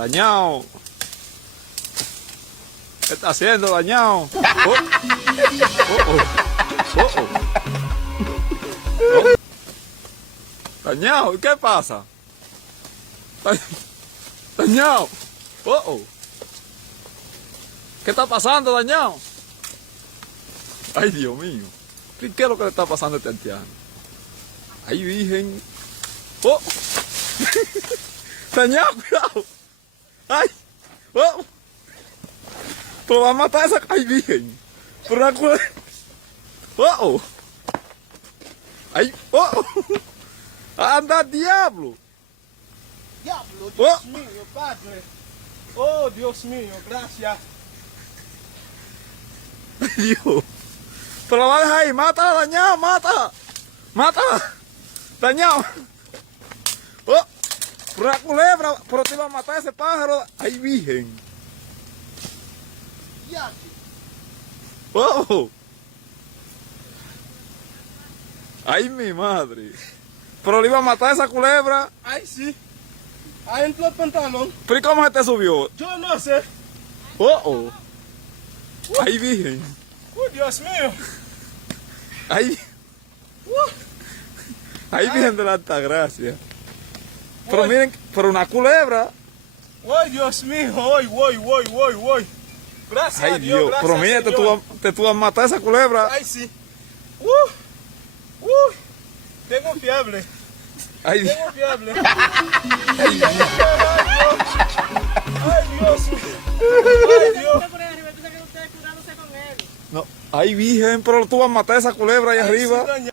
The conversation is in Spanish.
Dañado. ¿Qué está haciendo, dañado? Oh. Dañado, ¿y qué pasa? Dañado. ¿Qué está pasando, dañado? Ay, Dios mío. ¿Qué es lo que le está pasando a este anciano? Ay, virgen. Dañado, cuidado. Ay. Pero va a matar esa. Ay, virgen. Pero la culebra. Ay. Anda, diablo. Diablo, Dios mío, Padre. Oh, Dios mío, gracias. Ay, Dios. Pero la va a dejar ahí. Mátala, dañado, mátala. Mátala. Dañado. Pero la culebra. Pero te iba a matar ese pájaro. Ay, virgen. Ay, mi madre. Pero le iba a matar esa culebra. Ay, sí. Ahí entró el pantalón. ¿Pero y cómo se te subió? Yo no sé. Ay, virgen. Dios mío. Ay. Ay, virgen de la Altagracia. Pero miren, pero una culebra. Ay, Dios mío. Voy. Gracias Ay, a Dios, Dios. gracias, Pero mira, Señor. te tú vas a matar esa culebra. Ay, sí. Tengo fiebre. Ay, Tengo fiebre. Ay, Dios. Ay, Dios. Ay, Dios. no. Ay, virgen, pero tú vas a matar esa culebra ahí Ay, sí, arriba. doña.